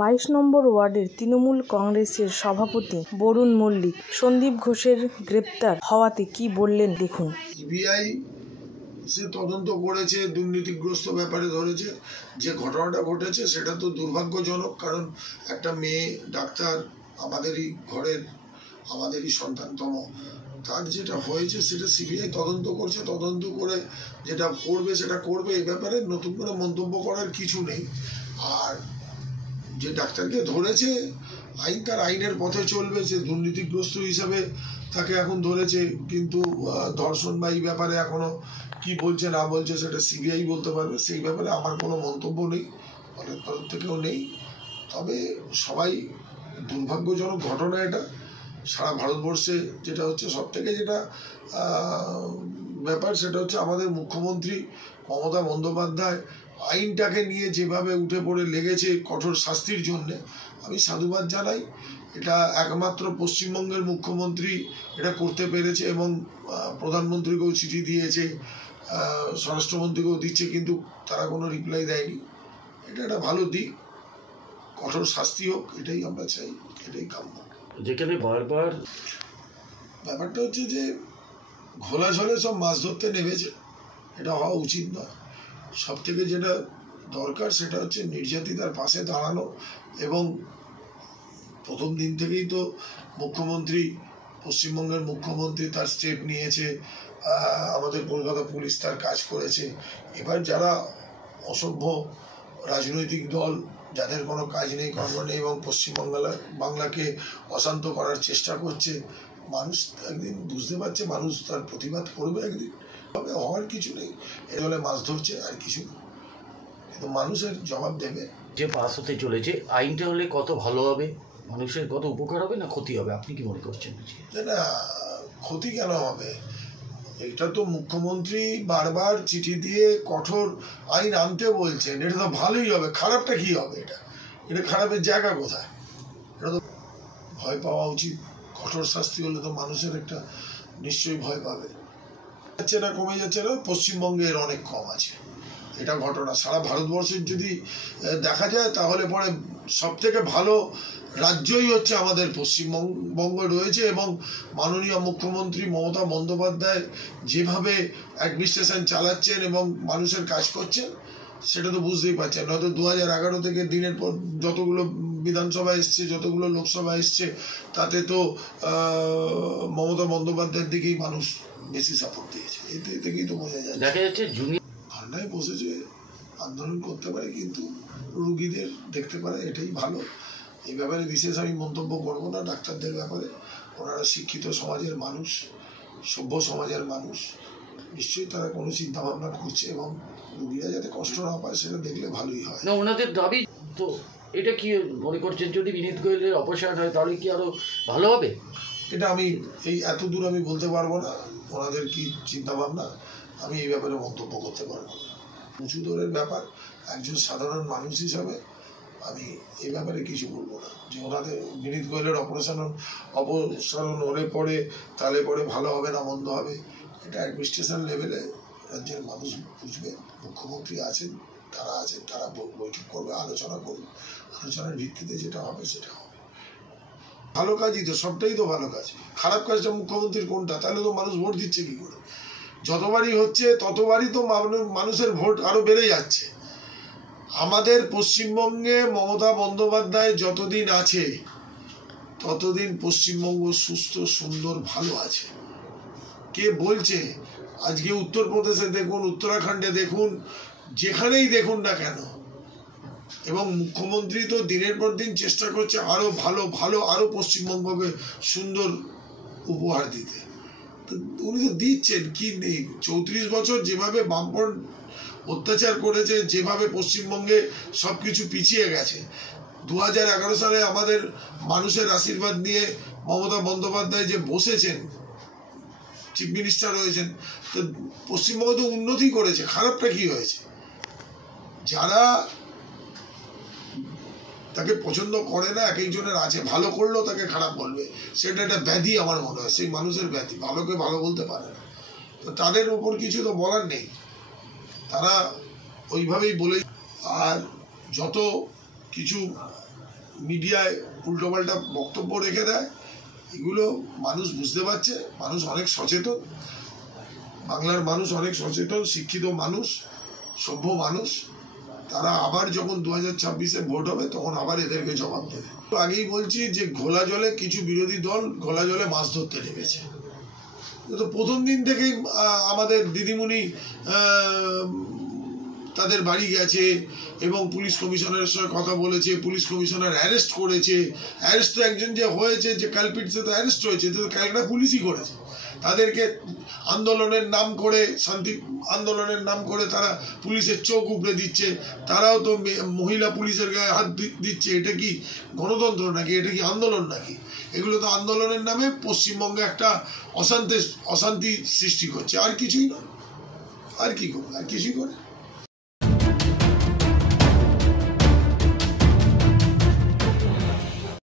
22 নম্বর ওয়ার্ডের তৃণমূল কংগ্রেসের সভাপতি বরুণ মল্লিক সন্দীপ ঘোষের গ্রেপ্তার হওয়াতে কি বললেন দেখুন। সিবিআই সে তদন্ত করেছে, দুর্নীতিগ্রস্ত ব্যাপারে ধরেছে। যে ঘটনাটা ঘটেছে সেটা তো দুর্ভাগ্যজনক, কারণ একটা মেয়ে ডাক্তার, আমাদেরই ঘরের, আমাদেরই সন্তানতম, তার যেটা হয়েছে সেটা সিবিআই তদন্ত করছে। তদন্ত করে যেটা করবে সেটা করবে, এই ব্যাপারে নতুন করে মন্তব্য করার কিছু নেই। আর যে ডাক্তারকে ধরেছে, আইন তার আইনের পথে চলবে। সে দুর্নীতিগ্রস্ত হিসাবে তাকে এখন ধরেছে, কিন্তু ধর্ষণ বা এই ব্যাপারে এখনো কি বলছে না বলছে সেটা সিবিআই বলতে পারবে। সেই ব্যাপারে আমার কোনো মন্তব্য নেই, অনেক তরফ থেকেও নেই। তবে সবাই, দুর্ভাগ্যজনক ঘটনা এটা সারা ভারতবর্ষে। যেটা হচ্ছে সব থেকে যেটা ব্যাপার, সেটা হচ্ছে আমাদের মুখ্যমন্ত্রী মমতা বন্দ্যোপাধ্যায় আইনটাকে নিয়ে যেভাবে উঠে পড়ে লেগেছে কঠোর শাস্তির জন্যে, আমি সাধুবাদ জানাই। এটা একমাত্র পশ্চিমবঙ্গের মুখ্যমন্ত্রী এটা করতে পেরেছে, এবং প্রধানমন্ত্রীকেও চিঠি দিয়েছে, স্বরাষ্ট্রমন্ত্রীকেও দিচ্ছে, কিন্তু তারা কোনো রিপ্লাই দেয়নি। এটা একটা ভালো দিক। কঠোর শাস্তি হোক, এটাই আমরা চাই, এটাই কাম্য। যেখানে বারবার ব্যাপারটা হচ্ছে যে ঘোলা ঝলে সব মাছ ধরতে নেমেছে, এটা হওয়া উচিত নয়। সব থেকে যেটা দরকার সেটা হচ্ছে নির্যাতিতার পাশে দাঁড়ানো। এবং প্রথম দিন থেকেই তো মুখ্যমন্ত্রী, পশ্চিমবঙ্গের মুখ্যমন্ত্রী তার স্টেপ নিয়েছে, আমাদের কলকাতা পুলিশ তার কাজ করেছে। এবার যারা অসভ্য রাজনৈতিক দল, যাদের কোনো কাজ নেই, কর্ম নেই, এবং বাংলাকে অশান্ত করার চেষ্টা করছে, মানুষ একদিন বুঝতে পারছে, মানুষ তার প্রতিবাদ করবে একদিন। তবে হওয়ার কিছু নেই, এর ফলে মাছ ধরছে আর কিছু, কিন্তু মানুষের জবাব দেবে। যে পাস হতে চলেছে, আইনটা হলে কত ভালো হবে, মানুষের কত উপকার হবে না ক্ষতি হবে, আপনি কি মনে করছেন? না, ক্ষতি কেন হবে? এটা তো মুখ্যমন্ত্রী বারবার চিঠি দিয়ে কঠোর আইন আনতে বলছেন, এটা তো ভালোই হবে। খারাপটা কি হবে? এটা খারাপের জায়গা কোথায়? এটা তো ভয় পাওয়া উচিত। কঠোর শাস্তি হলে তো মানুষের একটা নিশ্চয়ই ভয় পাবে। যাচ্ছে না, কমে যাচ্ছে না, পশ্চিমবঙ্গের অনেক কম আছে। এটা ঘটনা সারা ভারতবর্ষের যদি দেখা যায়, তাহলে পরে সব থেকে ভালো রাজ্যই হচ্ছে আমাদের পশ্চিমবঙ্গ রয়েছে। এবং মাননীয় মুখ্যমন্ত্রী মমতা বন্দ্যোপাধ্যায় যেভাবে অ্যাডমিনিস্ট্রেশন চালাচ্ছেন এবং মানুষের কাজ করছেন, সেটা তো বুঝতেই পারছেন। হয়তো 2011 থেকে দিনের পর যতগুলো বিধানসভা এসছে, যতগুলো লোকসভা এসছে, তাতে তো মমতা বন্দ্যোপাধ্যায়ের দিকেই মানুষ বেশি সাপোর্ট দিয়েছে। এতে থেকেই তো বোঝা যায়। দেখা যাচ্ছে ধর্নায় বসেছে, আন্দোলন করতে পারে, কিন্তু রুগীদের দেখতে পারে, এটাই ভালো। এই ব্যাপারে বিশেষ আমি মন্তব্য করব না ডাক্তারদের ব্যাপারে। ওনারা শিক্ষিত সমাজের মানুষ, সভ্য সমাজের মানুষ, নিশ্চয়ই তারা কোনো চিন্তা ভাবনা করছে, এবং রুগীরা যাতে কষ্ট না পায় সেটা দেখলে ভালোই হয়। না, ওনাদের দাবি তো এটা কি মনে করছেন, যদি বিনীত গোয়েলের অপসারণ হয় তাহলে কি আরো ভালো হবে? এটা আমি এত দূর আমি বলতে পারবো না, ওনাদের কি চিন্তা ভাবনা আমি এই ব্যাপারে মন্তব্য করতে পারবো না। উঁচু দরের ব্যাপার, একজন সাধারণ মানুষ হিসাবে আমি এই ব্যাপারে কিছু বলবো না। যে ওনাদের বিনীত গোয়েলের অপসারণ হলে পরে তাহলে পরে ভালো হবে না মন্দ হবে, এটা অ্যাডমিনিস্ট্রেশন লেভেলে রাজ্যের মানুষ বুঝবে। মুখ্যমন্ত্রী আছেন, তারা বৈঠক করবে, আলোচনা করবে, আলোচনার ভিত্তিতে যেটা হবে সেটা হবে। ভালো কাজই তো, সবটাই তো ভালো কাজ। খারাপ কাজটা মুখ্যমন্ত্রীর কোনটা? তাহলে তো মানুষ ভোট দিচ্ছে কি করে? যতবারই হচ্ছে ততবারই তো মানুষের ভোট আরো বেড়ে যাচ্ছে। আমাদের পশ্চিমবঙ্গে মমতা বন্দ্যোপাধ্যায় যতদিন আছে ততদিন পশ্চিমবঙ্গ সুস্থ, সুন্দর, ভালো আছে। কে বলছে? আজকে উত্তরপ্রদেশে দেখুন, উত্তরাখণ্ডে দেখুন, যেখানেই দেখুন না কেন, এবং মুখ্যমন্ত্রী তো দিনের পর দিন চেষ্টা করছে আরো ভালো ভালো আরো পশ্চিমবঙ্গকে সুন্দর উপহার দিতে। তো উনি তো দিচ্ছেন, কি নেই? 34 বছর যেভাবে বামপন্থ অত্যাচার করেছে, যেভাবে পশ্চিমবঙ্গে সবকিছু পিছিয়ে গেছে, 2011 সালে আমাদের মানুষের আশীর্বাদ নিয়ে মমতা বন্দ্যোপাধ্যায় যে বসেছেন, চিফ মিনিস্টার হয়েছেন, তো পশ্চিমবঙ্গ তো উন্নতি করেছে। খারাপটা কি হয়েছে? যারা তাকে পছন্দ করে না, এক একজনের আছে, ভালো করলেও তাকে খারাপ বলবে, সেটা একটা ব্যাধি আমার মনে হয়, সেই মানুষের ব্যাধি, ভালোকে ভালো বলতে পারে না। তো তাদের উপর কিছু তো বলার নেই, তারা ওইভাবেই বলে। আর যত কিছু মিডিয়ায় উল্টোপাল্টা বক্তব্য রেখে দেয়, এগুলো মানুষ বুঝতে পারছে, মানুষ অনেক সচেতন, বাংলার মানুষ অনেক সচেতন, শিক্ষিত মানুষ, সভ্য মানুষ। তারা আবার যখন 2026-এ ভোট হবে তখন আবার এদেরকে জবাব দেবে। আগেই বলছি যে ঘোলা জলে কিছু বিরোধী দল ঘোলা জলে মাছ ধরতে নেমেছে। তো প্রথম দিন থেকেই আমাদের দিদিমণি তাদের বাড়ি গেছে এবং পুলিশ কমিশনারের সঙ্গে কথা বলেছে, পুলিশ কমিশনার অ্যারেস্ট করেছে। অ্যারেস্ট তো একজন যে হয়েছে, যে কালপিট, সে তো অ্যারেস্ট হয়েছে, তো ক্যালকাটা পুলিশই করেছে। তাদেরকে আন্দোলনের নাম করে, শান্তি আন্দোলনের নাম করে তারা পুলিশের চোখ উপড়ে দিচ্ছে, তারাও তো মহিলা পুলিশের গায়ে হাত দিচ্ছে। এটা কি গণতন্ত্র নাকি? এটা কি আন্দোলন নাকি? এগুলো তো আন্দোলনের নামে পশ্চিমবঙ্গে একটা অশান্তি সৃষ্টি করছে, আর কিছুই না। আর কি করবে? আর কিছুই করে